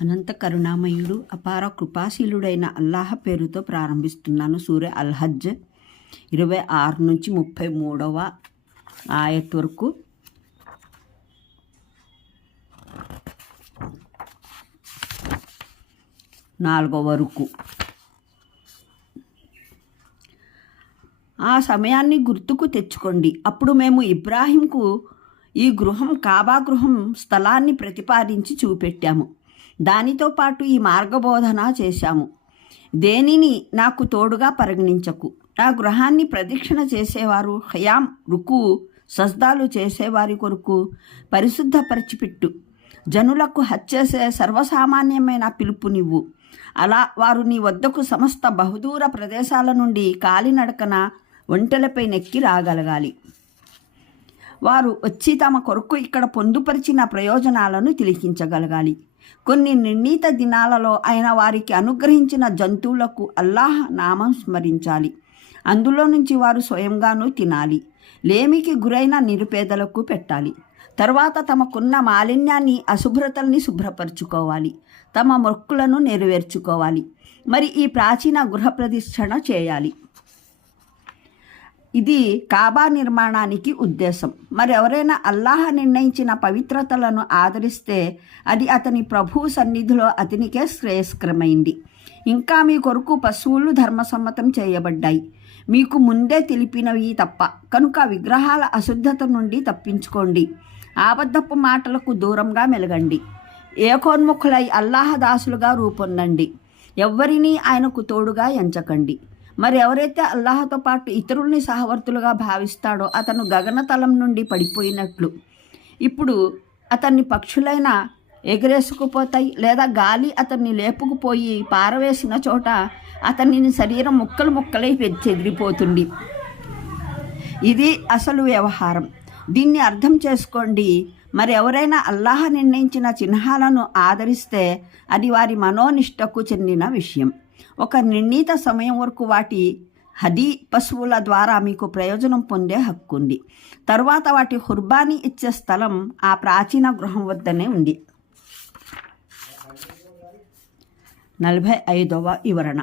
అనంత కరుణామయుడు అపార కృపాశీలుడైన అల్లాహ్ పేరుతో ప్రారంభిస్తున్నాను సూర్య అల్హజ్. ఇరవై ఆరు నుంచి ముప్పై మూడవ ఆయత్ వరకు. నాలుగో వరకు. ఆ సమయాన్ని గుర్తుకు తెచ్చుకోండి. అప్పుడు మేము ఇబ్రాహింకు ఈ గృహం కాబా గృహం స్థలాన్ని ప్రతిపాదించి చూపెట్టాము. దానితో పాటు ఈ మార్గబోధన చేశాము. దేనిని నాకు తోడుగా పరిగణించకు. నా గృహాన్ని ప్రదక్షిణ చేసేవారు హయాం రుకు సజ్దాలు చేసేవారి కొరకు పరిశుద్ధపరిచిపెట్టు. జనులకు హత్యసే సర్వసామాన్యమైన పిలుపు నివ్వు అలా వారు నీ వద్దకు సమస్త బహుదూర ప్రదేశాల నుండి కాలినడకన ఒంటెలపై నెక్కి రాగలగాలి. వారు వచ్చి తమ కొరకు ఇక్కడ పొందుపరిచిన ప్రయోజనాలను తిలికించగలగాలి. కొన్ని నిర్ణీత దినాలలో ఆయన వారికి అనుగ్రహించిన జంతువులకు అల్లాహ్ నామం స్మరించాలి. అందులో నుంచి వారు స్వయంగానూ తినాలి. లేమికి గురైన నిరుపేదలకు పెట్టాలి. తర్వాత తమకున్న మాలిన్యాన్ని అశుభ్రతల్ని శుభ్రపరచుకోవాలి. తమ మొక్కులను నెరవేర్చుకోవాలి. మరి ఈ ప్రాచీన గృహ ప్రతిష్టణ చేయాలి. ఇది కాబా నిర్మాణానికి ఉద్దేశం. మరి ఎవరైనా అల్లాహ నిర్ణయించిన పవిత్రతలను ఆదరిస్తే అది అతని ప్రభు సన్నిధిలో అతనికే శ్రేయస్కరమైంది. ఇంకా మీ కొరకు పశువులు ధర్మసమ్మతం చేయబడ్డాయి. మీకు ముందే తెలిపినవి తప్ప కనుక విగ్రహాల అశుద్ధత నుండి తప్పించుకోండి. ఆబద్ధపు మాటలకు దూరంగా మెలగండి. ఏకోన్ముఖులై అల్లాహ దాసులుగా రూపొందండి. ఎవ్వరినీ ఆయనకు తోడుగా ఎంచకండి. మరి ఎవరైతే అల్లాహతో పాటు ఇతరుల్ని సహవర్తులుగా భావిస్తాడో అతను గగనతలం నుండి పడిపోయినట్లు. ఇప్పుడు అతన్ని పక్షులైన ఎగరేసుకుపోతాయి లేదా గాలి అతన్ని లేపుకుపోయి పారవేసిన చోట అతనిని శరీరం ముక్కలు ముక్కలై చెదిరిపోతుంది ఇది అసలు వ్యవహారం. దీన్ని అర్థం చేసుకోండి. మరి ఎవరైనా అల్లాహ నిర్ణయించిన చిహ్నాలను ఆదరిస్తే అది వారి మనోనిష్టకు చెందిన విషయం. ఒక నిర్ణీత సమయం వరకు వాటి హదీ పశువుల ద్వారా మీకు ప్రయోజనం పొందే హక్కు ఉంది. తరువాత వాటి హుర్బానీ ఇచ్చే స్థలం ఆ ప్రాచీన గృహం వద్దనే ఉంది. నలభై ఐదవ వివరణ.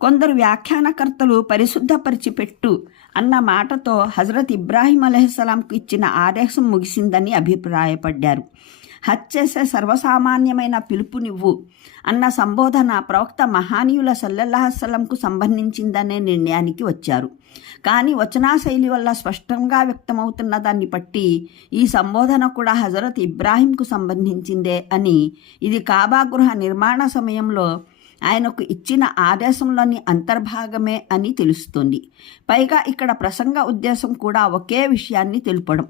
కొందరు వ్యాఖ్యానకర్తలు పరిశుద్ధపరిచి పెట్టు అన్న మాటతో హజరత్ ఇబ్రాహీం అలహిస్సలాంకు ఇచ్చిన ఆదేశం ముగిసిందని అభిప్రాయపడ్డారు. హత్యేసే సర్వసామాన్యమైన పిలుపునివ్వు అన్న సంబోధన ప్రవక్త మహానీయుల సల్లల్లాహసలంకు సంబంధించిందనే నిర్ణయానికి వచ్చారు. కానీ వచనాశైలి వల్ల స్పష్టంగా వ్యక్తమవుతున్న దాన్ని బట్టి ఈ సంబోధన కూడా హజరత్ ఇబ్రాహీంకు సంబంధించిందే అని ఇది కాబా గృహ నిర్మాణ సమయంలో ఆయనకు ఇచ్చిన ఆదేశంలోని అంతర్భాగమే అని తెలుస్తుంది. పైగా ఇక్కడ ప్రసంగ ఉద్దేశం కూడా ఒకే విషయాన్ని తెలుపడం.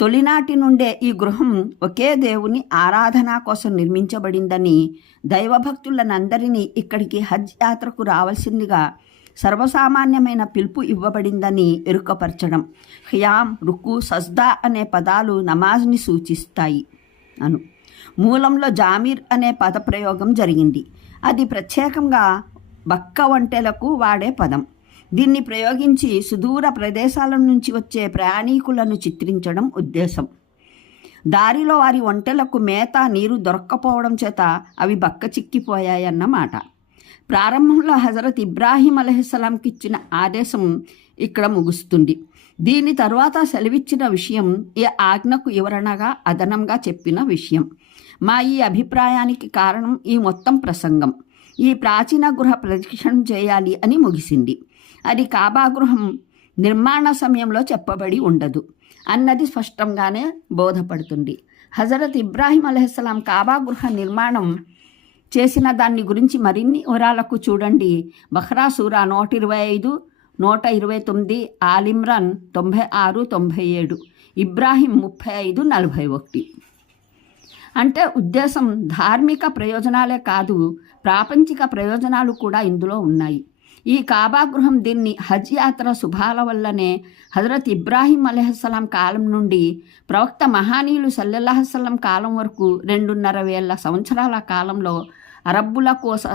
తొలినాటి నుండే ఈ గృహం ఒకే దేవుని ఆరాధన కోసం నిర్మించబడిందని దైవభక్తులనందరినీ ఇక్కడికి హజ్ యాత్రకు రావాల్సిందిగా సర్వసామాన్యమైన పిలుపు ఇవ్వబడిందని ఎరుకపరచడం. ఖియామ్ రుకు సజ్దా అనే పదాలు నమాజ్ని సూచిస్తాయి అను. మూలంలో జామీర్ అనే పదప్రయోగం జరిగింది. అది ప్రత్యేకంగా బక్క వంటెలకు వాడే పదం. దీన్ని ప్రయోగించి సుదూర ప్రదేశాల నుంచి వచ్చే ప్రయాణికులను చిత్రించడం ఉద్దేశం. దారిలో వారి ఒంటెలకు మేత నీరు దొరక్కపోవడం చేత అవి బక్క చిక్కిపోయాయన్నమాట ప్రారంభంలో హజరత్ ఇబ్రాహీం అలహిస్సలాంకి ఇచ్చిన ఆదేశం ఇక్కడ ముగుస్తుంది. దీని తరువాత సెలవిచ్చిన విషయం ఈ ఆజ్ఞకు వివరణగా అదనంగా చెప్పిన విషయం. మా ఈ అభిప్రాయానికి కారణం ఈ మొత్తం ప్రసంగం. ఈ ప్రాచీన గృహ ప్రదక్షిణం చేయాలి అని ముగిసింది. అది కాబా గృహం నిర్మాణ సమయంలో చెప్పబడి ఉండదు అన్నది స్పష్టంగానే బోధపడుతుంది. హజరత్ ఇబ్రాహీం అలహిస్సలాం కాబా గృహ నిర్మాణం చేసిన దాన్ని గురించి మరిన్ని వివరాలకు చూడండి. బహ్రా సూరా నూట ఇరవై ఐదు నూట ఇరవై తొమ్మిది ఆలిమ్రాన్ తొంభై ఆరు తొంభై ఏడు ఇబ్రాహీం ముప్పై ఐదు నలభై ఒకటి. అంటే ఉద్దేశం ధార్మిక ప్రయోజనాలే కాదు ప్రాపంచిక ప్రయోజనాలు కూడా ఇందులో ఉన్నాయి. ఈ కాబా గృహం దీన్ని హజ్ యాత్ర శుభాల వల్లనే హజరత్ ఇబ్రాహీం అలెహస్సలాం కాలం నుండి ప్రవక్త మహానీయులు సల్లెల్లాహస్సలం కాలం వరకు రెండున్నర వేల సంవత్సరాల కాలంలో అరబ్బుల కోస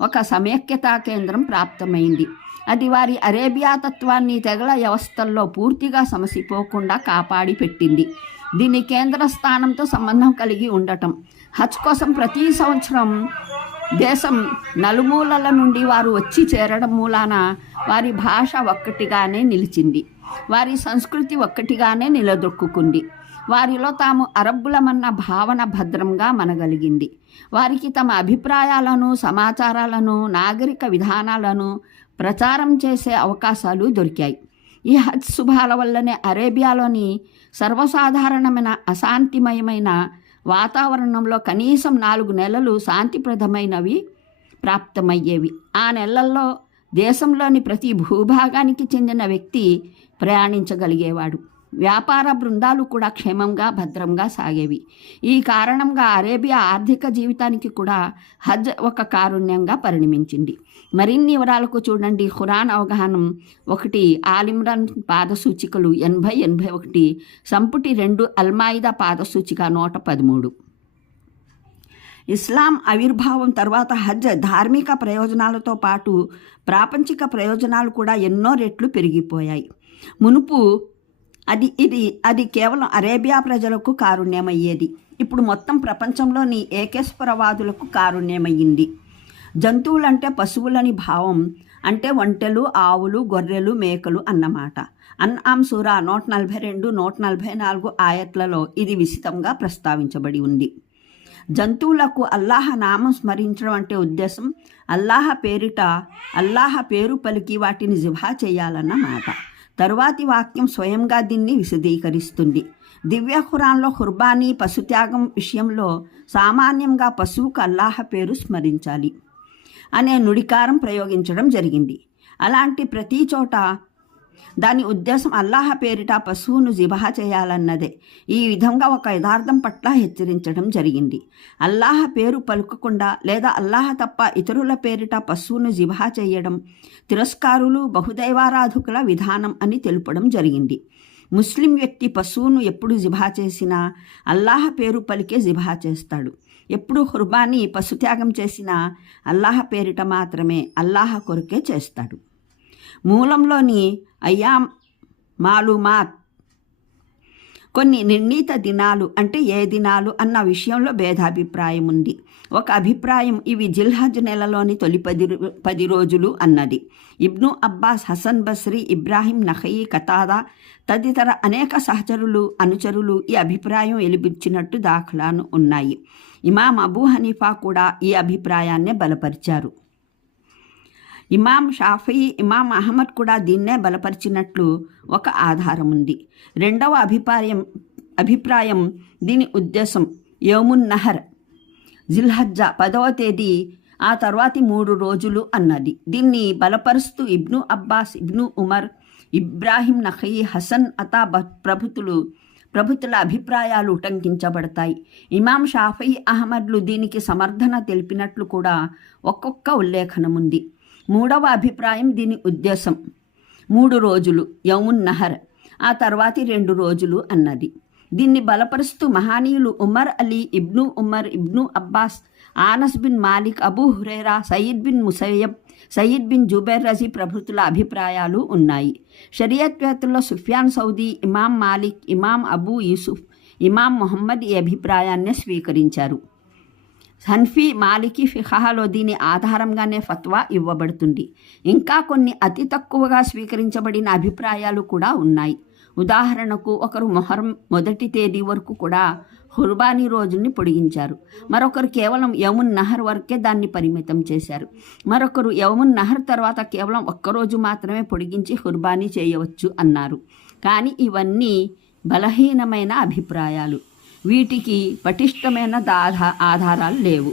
ఒక సమైక్యతా కేంద్రం ప్రాప్తమైంది. అది వారి అరేబియా తత్వాన్ని తెగల వ్యవస్థల్లో పూర్తిగా సమసిపోకుండా కాపాడి పెట్టింది దీని కేంద్ర స్థానంతో సంబంధం కలిగి ఉండటం. హజ్ కోసం ప్రతి సంవత్సరం దేశం నలుమూలల నుండి వారు వచ్చి చేరడం మూలాన వారి భాష ఒక్కటిగానే నిలిచింది. వారి సంస్కృతి ఒక్కటిగానే నిలదొక్కుంది వారిలో తాము అరబ్బులమన్న భావన భద్రంగా మనగలిగింది. వారికి తమ అభిప్రాయాలను సమాచారాలను నాగరిక విధానాలను ప్రచారం చేసే అవకాశాలు దొరికాయి. ఈ హజ్ శుభాల వల్లనే అరేబియాలోని సర్వసాధారణమైన అశాంతిమయమైన వాతావరణంలో కనీసం నాలుగు నెలలు శాంతిప్రదమైనవి ప్రాప్తమయ్యేవి. ఆ నెలల్లో దేశంలోని ప్రతి భూభాగానికి చెందిన వ్యక్తి ప్రయాణించగలిగేవాడు. వ్యాపార బృందాలు కూడా క్షేమంగా భద్రంగా సాగేవి. ఈ కారణంగా అరేబియా ఆర్థిక జీవితానికి కూడా హజ్ ఒక కారుణ్యంగా పరిణమించింది. మరిన్ని వివరాలకు చూడండి. ఖురాన్ అవగాహనం ఒకటి ఆలిమ్రాన్ పాదసూచికలు ఎనభై ఎనభై ఒకటి సంపుటి రెండు అల్మాయిదా పాదసూచిక నూట పదమూడు. ఇస్లాం ఆవిర్భావం తర్వాత హజ్ ధార్మిక ప్రయోజనాలతో పాటు ప్రాపంచిక ప్రయోజనాలు కూడా ఎన్నో రెట్లు పెరిగిపోయాయి. మునుపు అది ఇది అది కేవలం అరేబియా ప్రజలకు కారుణ్యమయ్యేది. ఇప్పుడు మొత్తం ప్రపంచంలోని ఏకేశ్వరవాదులకు కారుణ్యమయ్యింది. జంతువులంటే పశువులని భావం అంటే ఒంటెలు ఆవులు గొర్రెలు మేకలు అన్నమాట. అన్ సూరా నూట నలభై రెండు నూట నలభై నాలుగు ఆయట్లలో ఇది విసితంగా ప్రస్తావించబడి ఉంది. జంతువులకు అల్లాహ నామం స్మరించడం అంటే ఉద్దేశం అల్లాహ పేరిట అల్లాహ పేరు పలికి వాటిని జిభా చేయాలన్నమాట. తరువాతి వాక్యం స్వయంగా దీన్ని విశదీకరిస్తుంది. దివ్య ఖురాన్లో ఖుర్బానీ పశుత్యాగం విషయంలో సామాన్యంగా పశువుకు అల్లాహ పేరు స్మరించాలి అనే నుడికారం ప్రయోగించడం జరిగింది. అలాంటి ప్రతి చోట దాని ఉద్దేశం అల్లాహ పేరిట పశువును జిబహ చేయాలన్నదే. ఈ విధంగా ఒక యథార్థం పట్ల హెచ్చరించడం జరిగింది. అల్లాహ పేరు పలుకకుండా లేదా అల్లాహ తప్ప ఇతరుల పేరిట పశువును జిబహ చేయడం తిరస్కారులు బహుదైవారాధకుల విధానం అని తెలుపడం జరిగింది. ముస్లిం వ్యక్తి పశువును ఎప్పుడు జిభా చేసినా అల్లాహ పేరు పలికే జిబా చేస్తాడు. ఎప్పుడు హుర్బానీ పశుత్యాగం చేసినా అల్లాహ పేరిట మాత్రమే అల్లాహ కొరకే చేస్తాడు. మూలంలోని అయ్యా మాలుమాత్. కొన్ని నిర్ణీత దినాలు అంటే ఏ దినాలు అన్న విషయంలో భేదాభిప్రాయం ఉంది ఒక అభిప్రాయం ఇవి జిల్హజ్ నెలలోని తొలి పది పది రోజులు అన్నది. ఇబ్ను అబ్బాస్ హసన్ బస్రీ ఇబ్రాహిం నఖయి కతాదా తదితర అనేక సహచరులు అనుచరులు ఈ అభిప్రాయం ఎలిపించినట్టు దాఖలాను ఉన్నాయి. ఇమాం అబూ హనీఫా కూడా ఈ అభిప్రాయాన్నే బలపరిచారు. ఇమాం షాఫీ ఇమాం అహ్మద్ కూడా దీన్నే బలపరిచినట్లు ఒక ఆధారం ఉంది. రెండవ అభిప్రాయం అభిప్రాయం దీని ఉద్దేశం యోమున్ నహర్ జిల్హజ్జా పదవ తేదీ ఆ తర్వాతి మూడు రోజులు అన్నది. దీన్ని బలపరుస్తూ ఇబ్ను అబ్బాస్ ఇబ్ను ఉమర్ ఇబ్రాహిం నఖీ హసన్ అతా ప్రభుతులు ప్రభుతుల అభిప్రాయాలు ఉటంకించబడతాయి. ఇమాం షాఫీ అహ్మద్లు దీనికి సమర్థన తెలిపినట్లు కూడా ఒక్కొక్క ఉల్లేఖనం ఉంది మూడవ అభిప్రాయం దీని ఉద్దేశం. మూడు రోజులు యమున్ నహర్. ఆ తర్వాతి రెండు రోజులు అన్నది. దీన్ని బలపరుస్తూ మహానీయులు Umar Ali Ibn Umar Ibn Abbas Anas bin Malik Abu Hurairah Saeed bin Musayyab Saeed bin Zubair Razi ప్రభుతుల అభిప్రాయాలు ఉన్నాయి. షరియత్వేత్తల్లో సుఫియాన్ సౌదీ ఇమాం మాలిక్ ఇమాం అబూ యూసుఫ్ ఇమాం మొహమ్మద్ ఈ అభిప్రాయాన్ని స్వీకరించారు. హన్ఫీ మాలికి ఫిహాలో దీని ఆధారంగానే ఫత్వా ఇవ్వబడుతుంది. ఇంకా కొన్ని అతి తక్కువగా స్వీకరించబడిన అభిప్రాయాలు కూడా ఉన్నాయి. ఉదాహరణకు ఒకరు మొహరం మొదటి తేదీ వరకు కూడా హుర్బానీ రోజుని పొడిగించారు. మరొకరు కేవలం యమున్ నహర్ వరకే దాన్ని పరిమితం చేశారు. మరొకరు యమున్ నహర్ తర్వాత కేవలం ఒక్కరోజు మాత్రమే పొడిగించి హుర్బానీ చేయవచ్చు అన్నారు. కానీ ఇవన్నీ బలహీనమైన అభిప్రాయాలు. వీటికి పటిష్టమైన ఆధారాలు లేవు.